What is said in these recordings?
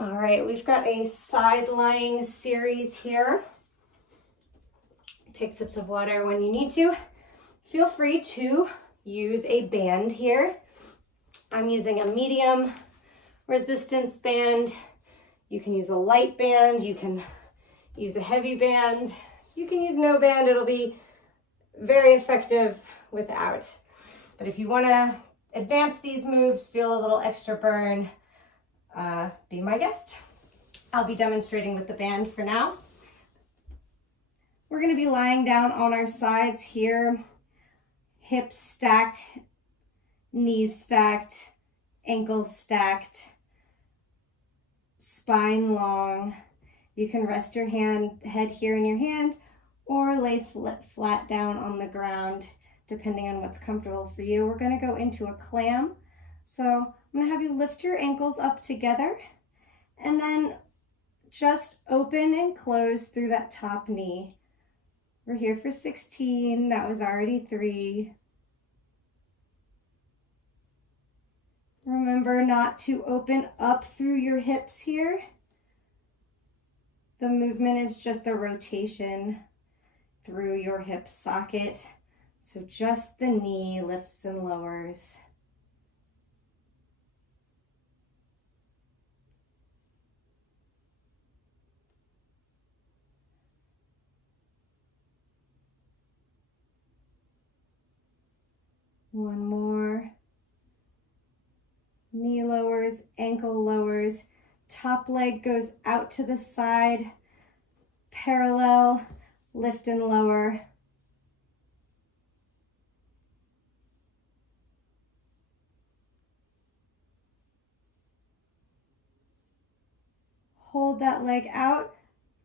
All right, we've got a side lying series here. Take sips of water when you need to. Feel free to use a band here. I'm using a medium resistance band. You can use a light band, you can use a heavy band, you can use no band. It'll be very effective without. But if you want to advance these moves, feel a little extra burn, be my guest. I'll be demonstrating with the band for now. We're going to be lying down on our sides here, hips stacked, knees stacked, ankles stacked, spine long. You can rest your head here in your hand or lay flat down on the ground, depending on what's comfortable for you. We're going to go into a clam. So I'm going to have you lift your ankles up together and then just open and close through that top knee. We're here for 16. That was already 3. Remember not to open up through your hips here. The movement is just a rotation through your hip socket. So just the knee lifts and lowers. One more. Knee lowers, ankle lowers, top leg goes out to the side, parallel, lift and lower. Hold that leg out,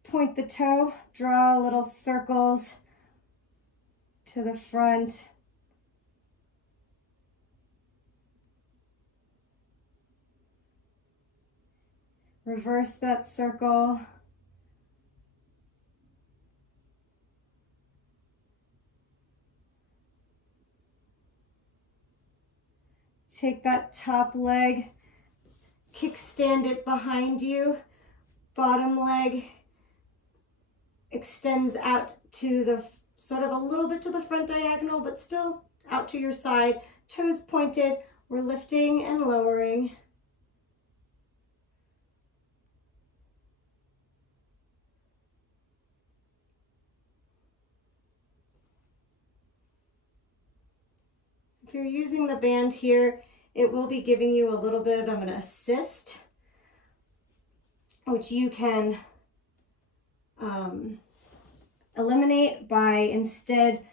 point the toe, draw little circles to the front. Reverse that circle. Take that top leg, kickstand it behind you. Bottom leg extends out to the, sort of a little bit to the front diagonal, but still out to your side. Toes pointed. We're lifting and lowering. If you're using the band here, it will be giving you a little bit of an assist, which you can eliminate by instead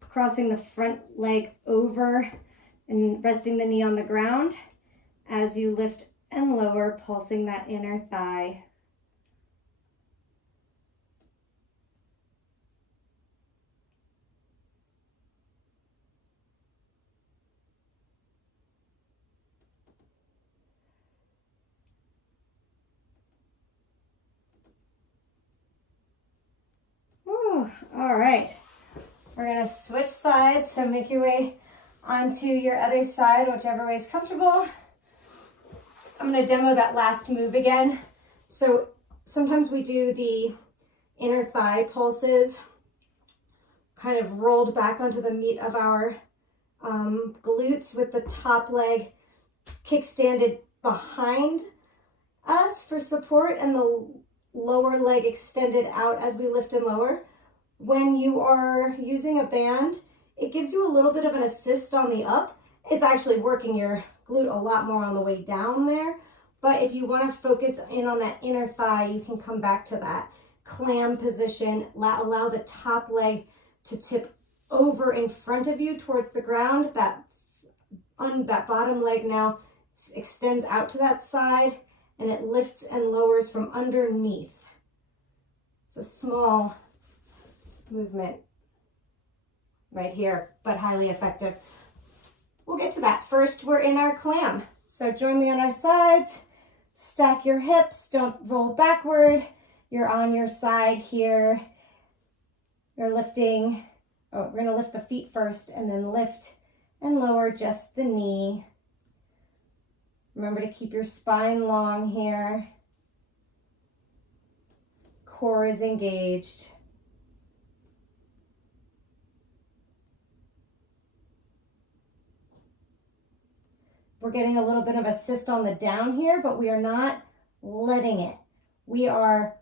crossing the front leg over and resting the knee on the ground as you lift and lower, pulsing that inner thigh. All right, we're gonna switch sides, so make your way onto your other side, whichever way is comfortable. I'm gonna demo that last move again. So sometimes we do the inner thigh pulses, kind of rolled back onto the meat of our glutes with the top leg kickstanded behind us for support and the lower leg extended out as we lift and lower. When you are using a band, it gives you a little bit of an assist on the up. It's actually working your glute a lot more on the way down there. But if you want to focus in on that inner thigh, you can come back to that clam position. Allow the top leg to tip over in front of you towards the ground. That bottom leg now extends out to that side and it lifts and lowers from underneath. It's a small movement right here, but highly effective. We'll get to that. First, we're in our clam. So join me on our sides, stack your hips, don't roll backward. You're on your side here. You're lifting, we're gonna lift the feet first and then lift and lower just the knee. Remember to keep your spine long here. core is engaged. We're getting a little bit of assist on the down here, but we are not letting it. We are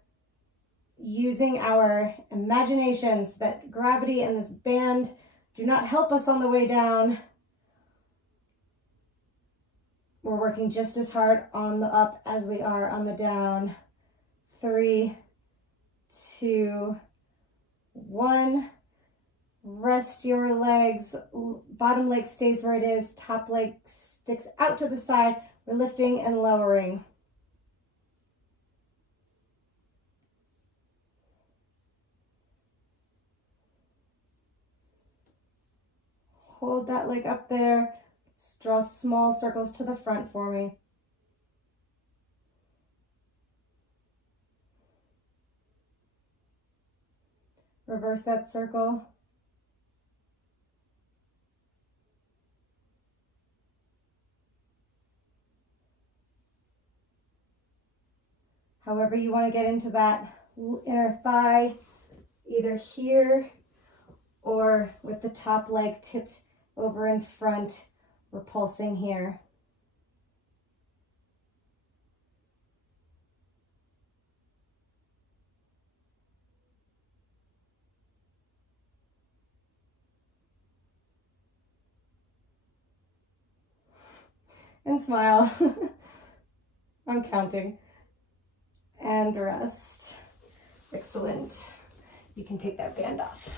using our imaginations that gravity and this band do not help us on the way down. We're working just as hard on the up as we are on the down. 3, 2, 1. Rest your legs. Bottom leg stays where it is. Top leg sticks out to the side. We're lifting and lowering. Hold that leg up there. Draw small circles to the front for me. Reverse that circle. However you want to get into that inner thigh, either here or with the top leg tipped over in front, we're pulsing here. And smile. I'm counting. And rest. Excellent. You can take that band off.